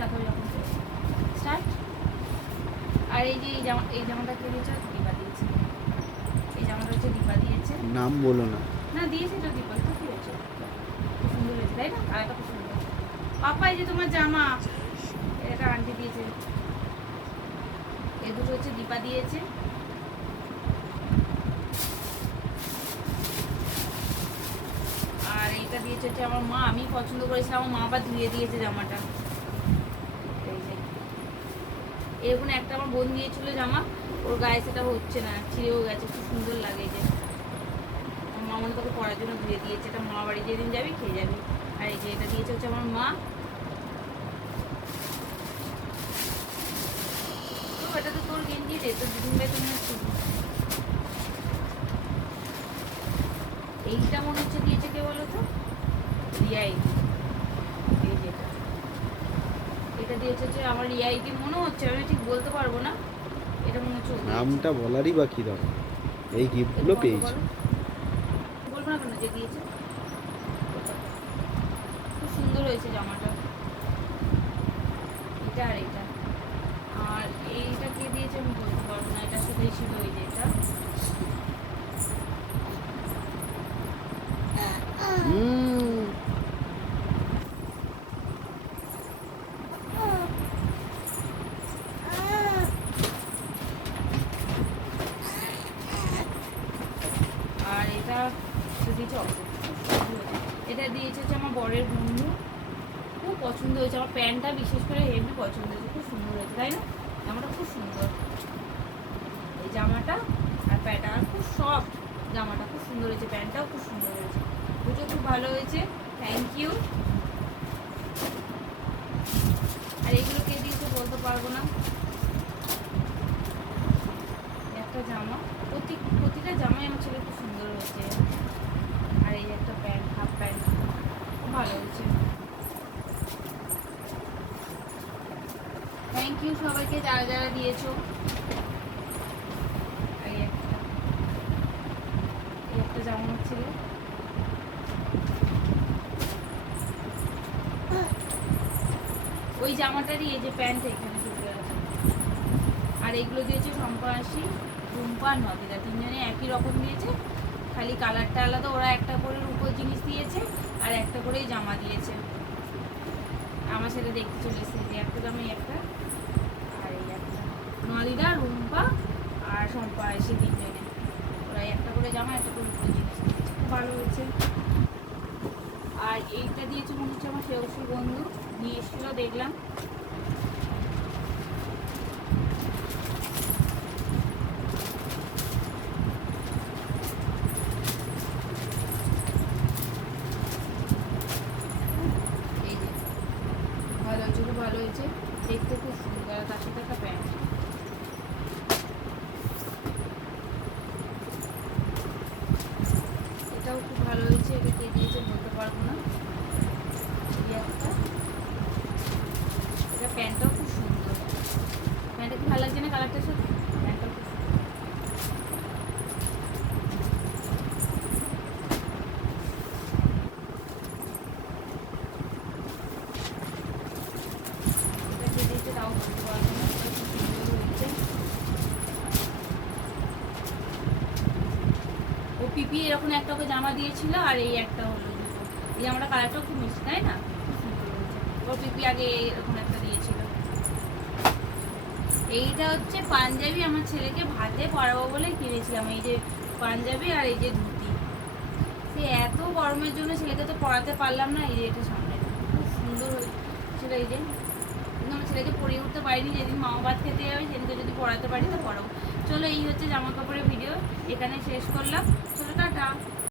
দেখো যখন স্টার্ট। আর এই যে এই জামাটা কে দিয়েছে? দীপা দিয়েছে। এই জামাটা হচ্ছে দীপা দিয়েছে। নাম বলো না। না দিয়েছে তো দীপা, তো কি হয়েছে? খুব সুন্দর হয়েছে তাই না? আর একটা খুব সুন্দর। পাপা এই যে তোমার জামা, এটা আন্টি দিয়েছে। এই দুটো হচ্ছে দীপা দিয়েছে। আর এইটা দিয়েছে হচ্ছে আমার মা, আমি পছন্দ করেছিলাম, আমার মা আবার ধুয়ে দিয়েছে জামাটা। এই যে এরকম একটা আমার বোন দিয়েছিল জামা, ওর গায়ে সেটা হচ্ছে না, ছিঁড়েও গেছে, খুব সুন্দর লাগে। যে আমার মা মনে তোকে পরার জন্য ধুয়ে দিয়েছে, এটা মা বাড়ি যেদিন যাবি খেয়ে যাবি। আর এই যে এটা দিয়েছে হচ্ছে আমার মা। তো এটা তো তোর গেঞ্জি রে, তোর দিদিন ভাই তুমি হচ্ছে। এইটা মনে হচ্ছে দিয়েছে কে বলো তো? রিয়াই। এই যেটা এটা দিয়েছে যে আমার রিয়াইদি মনে হচ্ছে, আমি ঠিক বলতে পারবো না। এটা মনে হচ্ছে নামটা বলারই বাকি দরকার, এই গিফটগুলো পেয়েছি। বলবো না কেন যে দিয়েছে। খুব সুন্দর হয়েছে জামাটা, এটা আর এটা। আর এইটা কে দিয়েছে আমি বলতে পারবো না, এটার সাথেই ছিল এই যে এটা। আর এটা দিয়েছে অপর, এটা দিয়েছে হচ্ছে আমার বরের বন্ধু। খুব পছন্দ হয়েছে আমার, প্যান্টটা বিশেষ করে হেভি পছন্দ হয়েছে, খুব সুন্দর হয়েছে তাই না? জামাটা খুব সুন্দর, এই জামাটা আর প্যান্টটা আর খুব সফট। জামাটা খুব সুন্দর হয়েছে, প্যান্টটাও খুব সুন্দর হয়েছে, দুটো খুব ভালো হয়েছে। Thank you. আর এগুলো কে দিয়েছে বলতে পারবো না। একটা জামা, প্রতিটা জামাই আমার ছেলে খুব সুন্দর হয়েছে। আর এই একটা প্যান্ট, হাফ প্যান্ট, খুব ভালো হয়েছে। থ্যাংক ইউ সবাইকে যারা যারা দিয়েছো। এই একটা জামা ছিল, ওই জামাটারই এই যে প্যান্ট এখানে ঢুকে আছে। আর এইগুলো দিয়েছে সম্পাসী, রুম্পা, নদিদা, তিনজনে একই রকম দিয়েছে, খালি কালারটা আলাদা। ওরা একটা করে রূপোর জিনিস দিয়েছে আর একটা করেই জামা দিয়েছে। আমার সাথে দেখতে চলে এসেছে একটা জামাই একটা, আর এই একটা নদিদা, রুম্পা আর সম্পাসী তিনজনে, ওরা একটা করে জামা একটা করে রূপোর জিনিস দিয়েছে, খুব ভালো হয়েছে। আর এইটা দিয়েছে মনে হচ্ছে আমার শেষর বন্ধু নিয়ে এসেছিল, দেখলাম। এই যে ভালো হয়েছে, খুব ভালো হয়েছে, দেখতে খুব সুন্দর। আর তার সাথে একটা প্যান্ট, এটাও খুব ভালো হয়েছে। এটা কে দিয়েছে বলতে পারবো না। এটা প্যান্টটাও খুব সুন্দর, প্যান্টটা কি ভালো লাগছে না কালারটার সাথে? প্যান্টটাও খুব সুন্দর। এটা কে দিয়েছে তাও বলতে পারবো না, এটা খুব সুন্দর হয়েছে। ও পিপি এরকম একটা ওকে জামা দিয়েছিল, আর এই একটা হলো দুটো। এই জামাটা কালারটাও খুব মিষ্টি তাই না? খুব সুন্দর হয়েছে। ওর পিপি আগে এরকম একটা দিয়েছিল। এইটা হচ্ছে পাঞ্জাবি, আমার ছেলেকে ভাতে পরাবো বলে কিনেছিলাম। এই যে পাঞ্জাবি আর এই যে ধুতি, সে এত গরমের জন্য ছেলেকে তো পরাতে পারলাম না। এই যে এটা সামনে খুব সুন্দর হয়েছিল। এই যে কিন্তু আমার ছেলেকে পরিয়ে উঠতে পারিনি, যেদিন মামা ভাত খেতে যাবে সেদিনকে যদি পরাতে পারি তো পরাবো। চলো এই হচ্ছে জামা কাপড়ের ভিডিও, এখানে শেষ করলাম। চলো টাটা।